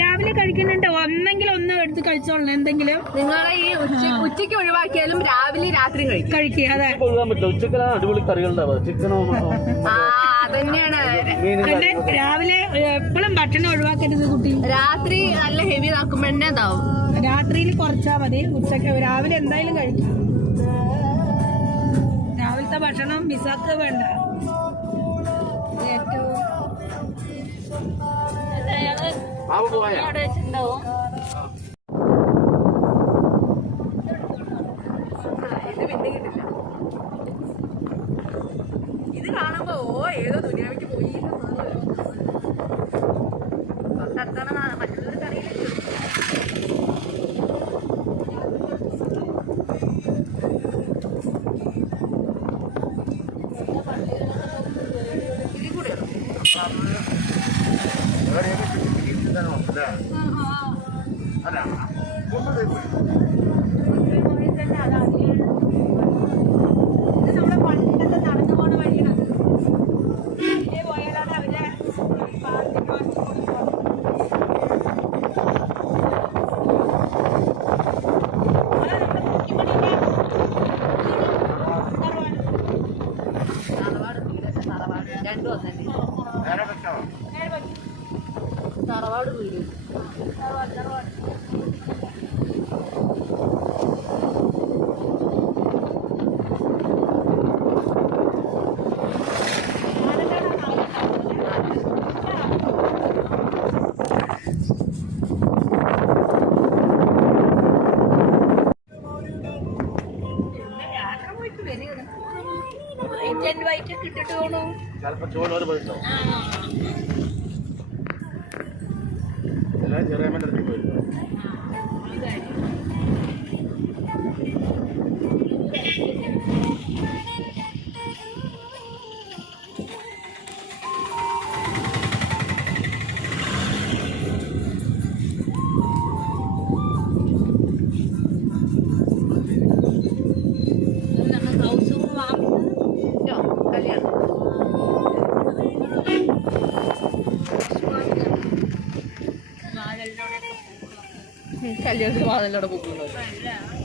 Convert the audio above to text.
രാവിലെ കഴിക്കുന്നുണ്ട്. ഒന്നെങ്കിലും ഒന്ന് എടുത്ത് കഴിച്ചോളണം. എന്തെങ്കിലും നിങ്ങളെ ഈ ഉച്ചയ്ക്ക് ഒഴിവാക്കിയാലും രാവിലെ രാത്രി കഴിക്കുക. അതെ, അടിപൊളി കറികളുണ്ടാവുക. ചിക്കനോ അതന്നെയാണ്. രാവിലെ എപ്പോഴും ഭക്ഷണം ഒഴിവാക്കരുത് കുട്ടി. രാത്രി നല്ല ഹെവി ആക്കുമ്പോ തന്നെ ഇതാവും. രാത്രിയിൽ കുറച്ചാ മതി. ഉച്ചക്ക് രാവിലെ എന്തായാലും കഴിക്കാം. രാവിലത്തെ ഭക്ഷണം മിസ്സാക്കുക വേണ്ട. ഏറ്റവും ഇത് കാണുമ്പോ ഏതോ ദുനിയാവിക്ക് പോയി മറ്റൊരു കറിയിലേക്ക് നമ്മുടെ പണ്ടത്തെ നടന്നു പോണ വഴിയാണ്. പോയാലാണ് അവരെ തറവാട് വീട്. വൈറ്റ് ഇട്ടിട്ട് പോണു. കല്യാണത്തിന് വാതിലോടെ പോകുന്നുണ്ടോ?